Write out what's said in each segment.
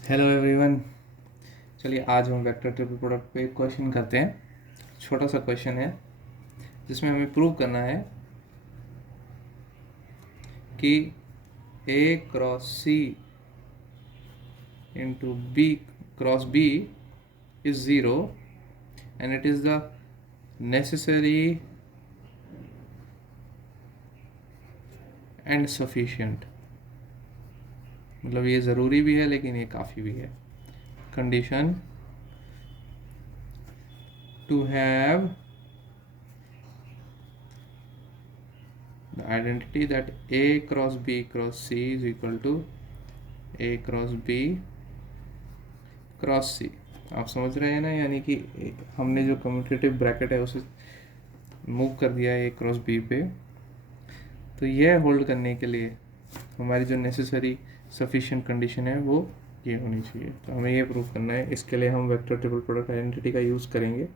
Hello everyone. चलिए आज हम वेक्टर ट्रिपल प्रोडक्ट पे एक क्वेश्चन करते हैं। छोटा सा क्वेश्चन है जिसमें हमें प्रूव करना है कि A cross C into B cross B is zero and it is the necessary and sufficient. मतलब ये ज़रूरी भी है लेकिन ये काफ़ी भी है। Condition to have the identity that A cross B cross C is equal to A cross B cross C। आप समझ रहे हैं ना, यानी कि हमने जो कम्यूटेटिव ब्रैकेट है उसे मूव कर दिया है A क्रॉस B पे। तो यह होल्ड करने के लिए हमारी जो नेसेसरी सफिशिएंट कंडीशन है वो ये होनी चाहिए। तो हमें ये प्रूव करना है। इसके लिए हम वेक्टर ट्रिपल प्रोडक्ट आइडेंटिटी का यूज़ करेंगे।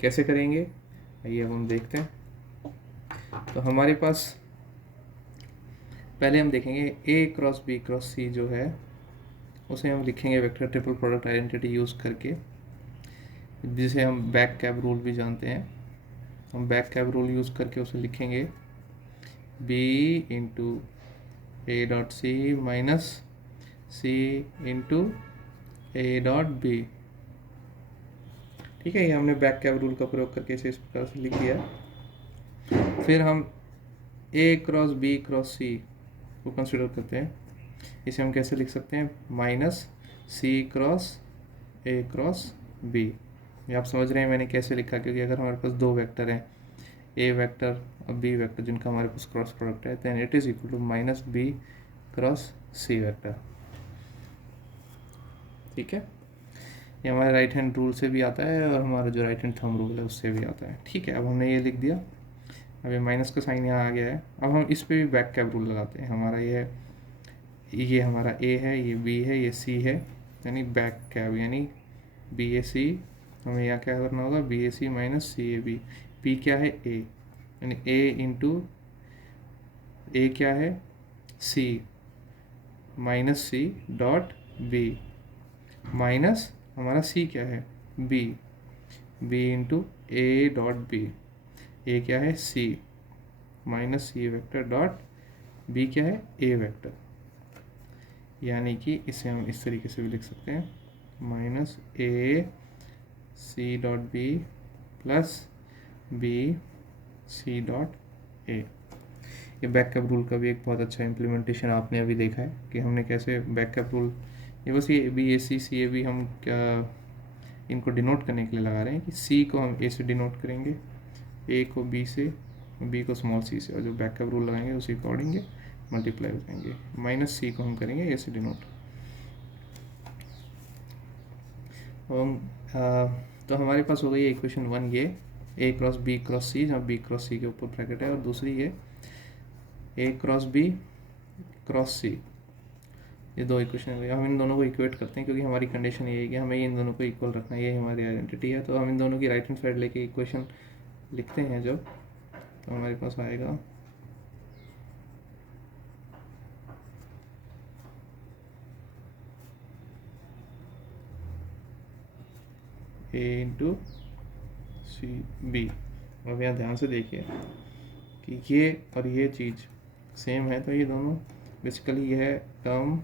कैसे करेंगे आइए अब हम देखते हैं। तो हमारे पास पहले हम देखेंगे A cross B cross C जो है उसे हम लिखेंगे vector triple product identity use करके, जिसे हम बैक कैब रूल भी जानते हैं। हम बैक कैब रूल यूज़ करके उसे लिखेंगे B into A dot C minus C into A dot B. ठीक है, ये हमने बैक कैब रूल का प्रयोग करके इसे इस प्रकार से लिख दिया। फिर हम A cross B cross C को कंसिडर करते हैं। इसे हम कैसे लिख सकते हैं, minus C cross A cross B। ये आप समझ रहे हैं मैंने कैसे लिखा, क्योंकि अगर हमारे पास दो वेक्टर हैं A वेक्टर और B वेक्टर जिनका हमारे पास क्रॉस प्रोडक्ट है, then it is equal to minus B cross C vector. ठीक है, ये हमारे राइट हैंड रूल से भी आता है और हमारा जो राइट हैंड थंब रूल है उससे भी आता है। ठीक है, अब हमने ये लिख दिया। अब ये माइनस का साइन यहाँ आ गया है। अब हम इस पे भी बैक कैब रूल लगाते हैं। हमारा ये हमारा A है, ये B है, ये C है, यानी बैक कैब यानी BAC। हमें यहाँ क्या करना होगा, BAC माइनस CAB। P क्या है, A, यानी A इंटू A क्या है, C minus C dot B minus हमारा C क्या है, B, B into A dot B। A क्या है, C minus C vector dot B क्या है, A वेक्टर। यानी कि इसे हम इस तरीके से भी लिख सकते हैं, minus A C dot B plus B C dot A। ये बैक कैप रूल का भी एक बहुत अच्छा इम्प्लीमेंटेशन आपने अभी देखा है कि हमने कैसे बैक कैप रूल, ये बस ये BAC CAB हम क्या इनको डिनोट करने के लिए लगा रहे हैं कि C को हम A से डिनोट करेंगे, A को B से, B को स्मॉल c से, और जो बैक कैप रूल लगाएंगे उसी अकॉर्डिंग मल्टीप्लाई हो जाएंगे। माइनस C को हम करेंगे A से डिनोट। तो हमारे पास हो गई इक्वेशन 1 ये A cross B cross C, जहाँ B क्रॉस C के ऊपर ब्रैकेट है, और दूसरी ये A cross B cross C। ये दो इक्वेशन है, हम इन दोनों को इक्वेट करते हैं क्योंकि हमारी कंडीशन ये है कि हमें इन दोनों को इक्वल रखना है। ये हमारी आइडेंटिटी है। तो हम इन दोनों की राइट हैंड साइड लेके इक्वेशन लिखते हैं जब, तो हमारे पास आएगा A इंटू सी बी। अब यहाँ ध्यान से देखिए कि ये और ये चीज़ सेम है, तो ये दोनों बेसिकली यह term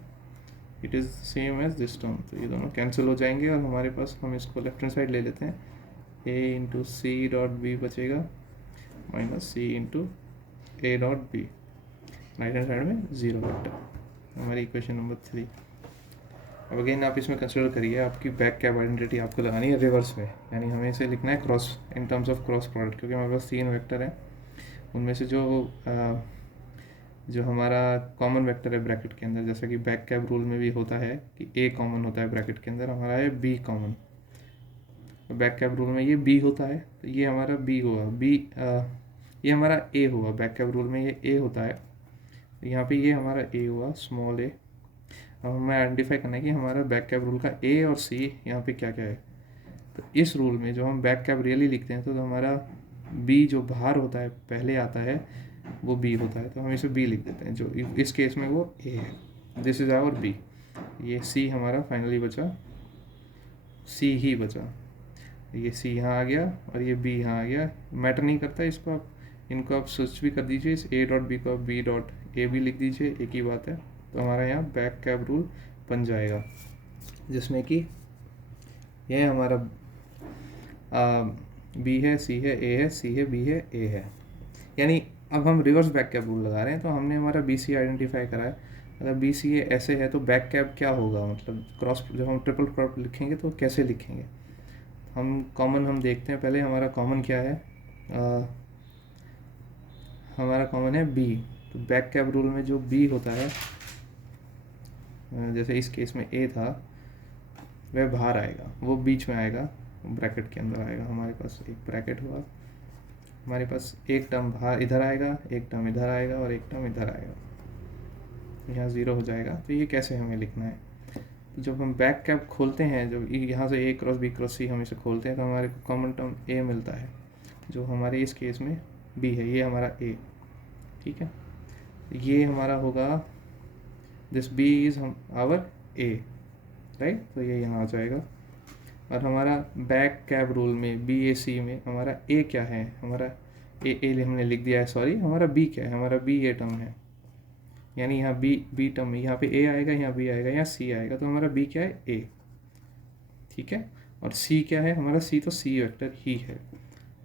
it is same as this term, तो ये दोनों कैंसिल हो जाएंगे और हमारे पास, हम इसको लेफ्ट हैंड साइड ले लेते हैं, A into C dot B बचेगा minus C into A dot B. Right hand side में ज़ीरो वेक्टर। हमारी इक्वेशन नंबर 3। अब अगेन आप इसमें कंसिडर करिए, आपकी बैक कैप आइडेंटिटी आपको लगानी है रिवर्स में, यानी हमें इसे लिखना है cross in terms of cross product, क्योंकि हमारे पास 3 वेक्टर हैं। उनमें से जो हमारा कॉमन वेक्टर है ब्रैकेट के अंदर, जैसा कि बैक कैप रूल में भी होता है कि A कॉमन होता है ब्रैकेट के अंदर, हमारा है B common. Back cap rule में ये B होता है, तो ये हमारा B हुआ, ये हमारा A हुआ। बैक कैप रूल में ये A होता है, यहाँ पे ये हमारा A हुआ, स्मॉल a। अब हमें आइडेंटिफाई करना है कि हमारा बैक कैप रूल का A और C यहाँ पे क्या क्या है। तो इस रूल में जो हम बैक कैप रियली लिखते हैं, तो हमारा B जो बाहर होता है पहले आता है वो B होता है, तो हम इसे B लिख देते हैं, जो इस केस में वो A है। This is our B। ये सी हमारा फाइनली बचा, सी ही बचा, ये सी यहाँ आ गया और ये बी यहाँ आ गया, मैटर नहीं करता इसको, आप इनको आप स्विच भी कर दीजिए, इस ए डॉट बी को आप बी डॉट ए भी लिख दीजिए, एक ही बात है। तो हमारा यहाँ बैक कैप रूल बन जाएगा, जिसमें कि यह हमारा बी है, सी है, ए है, सी है, बी है, ए है। यानी अब हम रिवर्स बैक कैप रूल लगा रहे हैं, तो हमने हमारा बी सी आइडेंटिफाई करा है। अगर बी सी ए ऐसे है तो बैक कैप क्या होगा, मतलब क्रॉस, जब हम ट्रिपल क्रॉस लिखेंगे तो कैसे लिखेंगे। हम कॉमन हम देखते हैं पहले, हमारा कॉमन क्या है, हमारा कॉमन है बी। तो बैक कैप रूल में जो बी होता है, जैसे इस केस में ए था, वह बाहर आएगा, वो बीच में आएगा, ब्रैकेट के अंदर आएगा। हमारे पास एक ब्रैकेट हुआ, हमारे पास एक टर्म बाहर इधर आएगा, एक टर्म इधर आएगा और एक टर्म इधर आएगा, यहाँ 0 हो जाएगा। तो ये कैसे हमें लिखना है, तो जब हम बैक कैप खोलते हैं, जब यहाँ से ए क्रॉस बी क्रॉस सी हम इसे खोलते हैं, तो हमारे को कॉमन टर्म ए मिलता है, जो हमारे इस केस में बी है, ये हमारा ए, ठीक है। ये हमारा होगा, दिस बी इज़ हम आवर ए, राइट। तो ये यहाँ आ जाएगा। और हमारा बैक कैप रूल में बी ए सी में हमारा ए क्या है, हमारा ए हमने लिख दिया है, सॉरी, हमारा बी क्या है, हमारा बी ए टर्म है। यानी यहाँ बी टर्म में, यहाँ पे ए आएगा, यहाँ बी आएगा, यहाँ सी आएगा, तो हमारा बी क्या है, ए, ठीक है। और सी क्या है, हमारा सी तो सी वेक्टर ही है।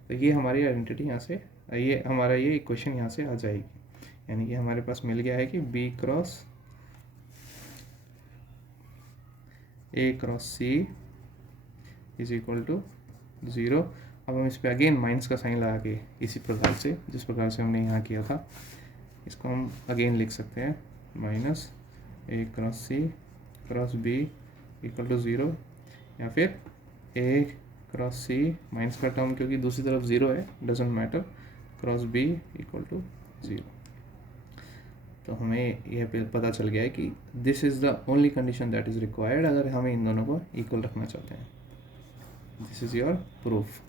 तो ये हमारी आइडेंटिटी यहाँ से, ये हमारा ये इक्वेशन यहाँ से आ जाएगी। यानी कि हमारे पास मिल गया है कि B cross A cross C is equal to 0। अब हम इस पर अगेन माइनस का साइन लगा के, इसी प्रकार से जिस प्रकार से हमने यहाँ किया था, इसको हम अगेन लिख सकते हैं, minus A cross C cross B equal to 0, या फिर ए क्रॉस सी माइनस का टर्म क्योंकि दूसरी तरफ 0 है, doesn't matter, cross B equal to 0। तो हमें यह पता चल गया है कि this is the only condition that is required, अगर हमें इन दोनों को इक्वल रखना चाहते हैं। This is your proof.